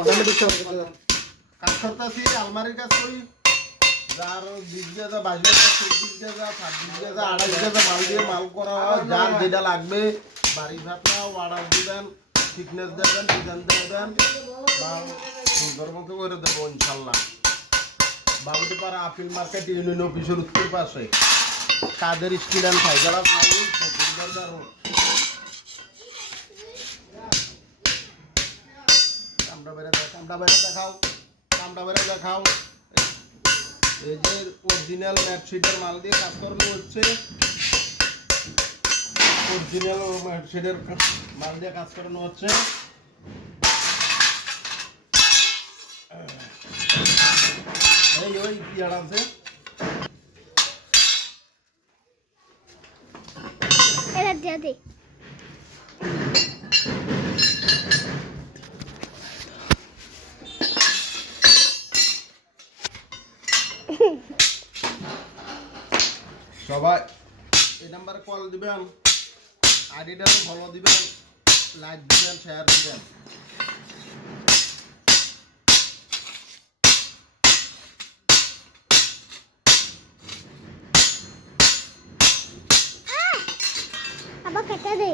Automatic সব কাজ করতেছি আলমারির কাজ করি যার 20 গেজা 22 গেজা 24 গেজা 26 গেজা 28 গেজা মাল দিয়ে মাল করা হয় যার যেটা লাগবে বাড়ি ভাতা অর্ডার দিবেন ফিটনেস দেবেন ডিজাইন দেবেন মাল সুন্দর মতো করে দেবো ইনশাল্লাহ। বাবুটিপাড়া আপিল মার্কেট ইউনিয়ন অফিসের উত্তর পাশে কাদের স্টুডেন্ট ফাইজারা ফাউল ফকিরদার রোড। কামড়া বেড়ে দেখাও কামড়া বেড়ে দেখাও। এই যে অরিজিনাল ম্যাটশিটের মাল দিয়ে কাজ করানো হচ্ছে, অরিজিনাল ম্যাটশিটের মাল দিয়ে কাজ করানো হচ্ছে। এই ওই ইয়ার আছে এটা দিয়ে দে। সবাই এই নাম্বারে কল দিবেন, আইডিটাও ফলো দিবেন, লাইক দিবেন, শেয়ার দিবেন। আবার কেটে দে।